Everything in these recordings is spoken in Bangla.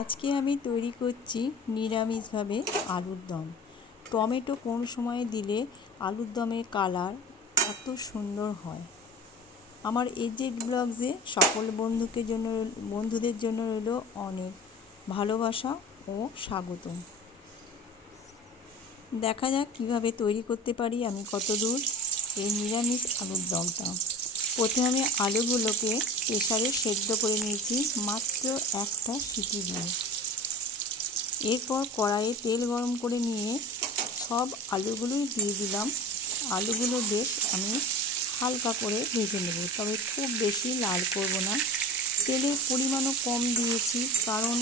আজকে আমি তৈরি করছি নিরামিষভাবে আলুর দম। টমেটো কোন সময় দিলে আলুর দমের কালার এত সুন্দর হয়? আমার এজেড ব্লগসে সকল বন্ধুকে জন্য বন্ধুদের জন্য রইল অনেক ভালোবাসা ও স্বাগতম দেখা যাক কীভাবে তৈরি করতে পারি আমি কত দূর এই নিরামিষ আলুর দমটা। প্রথমে আমি আলুগুলোকে প্রেসারে সেদ্ধ করে নিয়েছি, মাত্র একটা সিটি দিয়ে। এরপর কড়াইয়ে তেল গরম করে নিয়ে সব আলুগুলোই দিয়ে দিলাম। আলুগুলো বেশ আমি হালকা করে ভেজে নেব, তবে খুব বেশি লাল করব না। তেলের পরিমাণও কম দিয়েছি, কারণ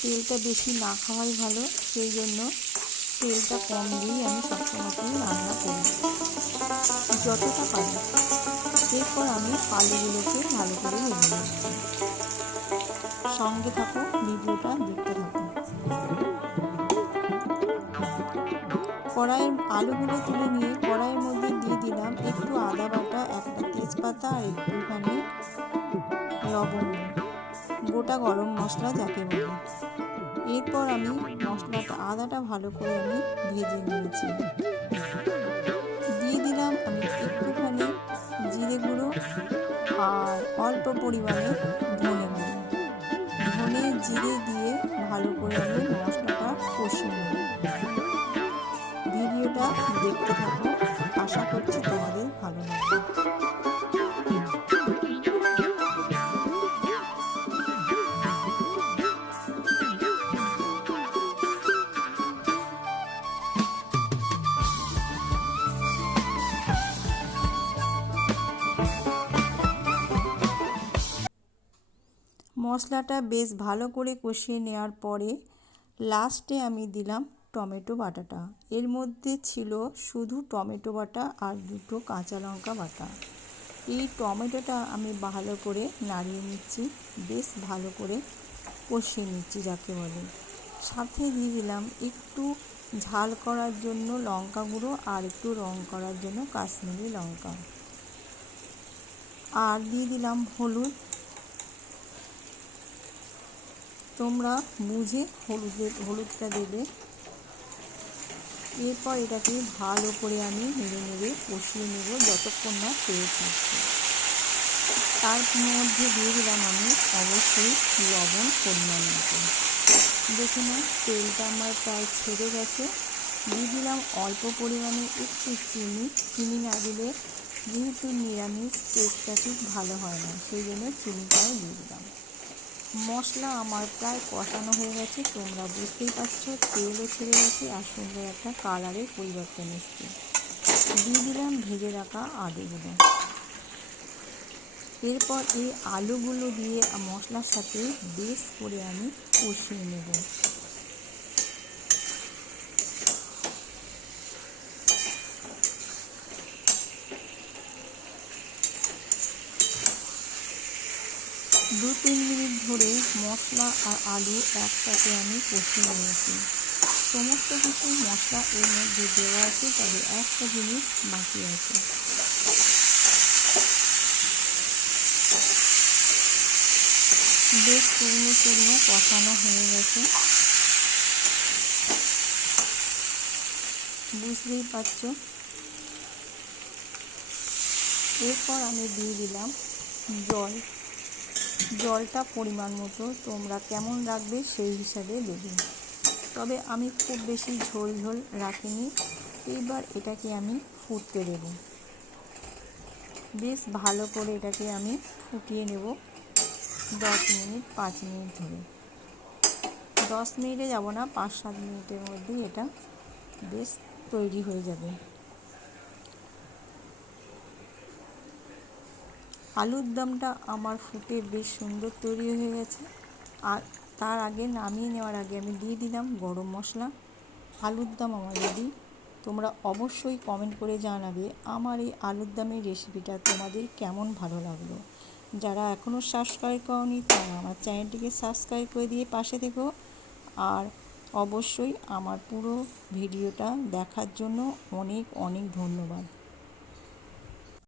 তেলটা বেশি না খাওয়াই ভালো, সেই জন্য তেলটা কম দিয়েই আমি সবসময় রান্না করি। যতটা পারি। এরপর আমি আলুগুলোকে ভালো করে ভেজে নিচ্ছি। সঙ্গে থাকো ভিডিওটা দেখতে থাকো। কড়াইয়ের আলুগুলো তুলে নিয়ে কড়াইয়ের মধ্যে দিয়ে দিলাম একটু আদা বাটা, একটা তেজপাতা আর একটুখানি লবণ। গোটা গরম মশলা যাকে বলে। এরপর আমি মশলাটা, আদাটা ভালো করে আমি ভেজে নিয়েছি। অল্প পরিমাণে ধনে গুঁড়ো। ধনে জিরে দিয়ে ভালো করে আমি মশলাটা কষিয়ে নেব। ভিডিওটা দেখতে থাকো মশলাটা বেশ ভালো করে কষিয়ে নেওয়ার পরে লাস্টে আমি দিলাম টমেটো বাটাটা। এর মধ্যে ছিল শুধু টমেটো বাটা আর দুটো কাঁচা লঙ্কা বাটা। এই টমেটোটা আমি ভালো করে নাড়িয়ে নিচ্ছি, বেশ ভালো করে কষিয়ে নিচ্ছি যাকে বলে। সাথে দিয়ে দিলাম একটু ঝাল করার জন্য লঙ্কা গুঁড়ো আর একটু রং করার জন্য কাশ্মীরি লঙ্কা। আর দিয়ে দিলাম হলুদ। তোমরা বুঝে হলুদের হলুদটা দেবে। এরপর এটাকে ভালো করে আমি নেড়ে নেড়ে কষিয়ে নেব যতক্ষণ না তেল থাকছে। তার মধ্যে দিয়ে দিলাম আমি অবশ্যই লবণ পরিমাণ মতো। দেখে না তেলটা আমার প্রায় ছেড়ে গেছে। দিয়ে দিলাম অল্প পরিমাণে একটু চিনি। চিনি না দিলে যেহেতু নিরামিষ, টেস্টটা ঠিক ভালো হয় না, সেই জন্য চিনিটাও দিয়ে দিলাম। মশলা আমার প্রায় কষানো হয়ে গেছে, তোমরা বুঝতেই পারছ, তেলও ছেড়ে গেছে আর সুন্দর একটা কালারের পরিবর্তন এসছে। দিয়ে দিলাম ভেজে রাখা আলুগুলো। এরপর এই আলুগুলো দিয়ে মশলার সাথে বেশ করে আমি কষিয়ে নেব। দু তিন মিনিট ধরে মশলা আর আলু একসাথে আমি কষিয়ে নিয়েছি। সমস্ত কিছু মশলা এর মধ্যে দেওয়া আছে, তবে একটা জিনিস বাকি আছে। বেশ চূর্ণ চূর্ণ কষানো হয়ে গেছে। বুঝতেই পারছ? এরপর আমি দিয়ে দিলাম জল। জলটা পরিমাণ মতো তোমরা কেমন রাখবে সেই হিসাবে দেবে তবে আমি খুব বেশি ঝোল ঝোল রাখিনি এইবার এটাকে আমি ফুটতে দেব। বেশ ভালো করে এটাকে আমি ফুটিয়ে নেব দশ মিনিট, পাঁচ মিনিট ধরে। দশ মিনিটে যাব না, পাঁচ সাত মিনিটের মধ্যেই এটা বেশ তৈরি হয়ে যাবে। আলুর দমটা আমার ফুটে বেশ সুন্দর তৈরি হয়ে গেছে। আর তার আগে নামিয়ে নেওয়ার আগে আমি দিয়ে দিলাম গরম মশলা। আলুর দম আমার রেডি তোমরা অবশ্যই কমেন্ট করে জানাবে আমার এই আলুর দমের রেসিপিটা তোমাদের কেমন ভালো লাগল। যারা এখনও সাবস্ক্রাইব করনি, তারা আমার চ্যানেলটিকে সাবস্ক্রাইব করে দিয়ে পাশে থেকো। আর অবশ্যই আমার পুরো ভিডিওটা দেখার জন্য অনেক অনেক ধন্যবাদ।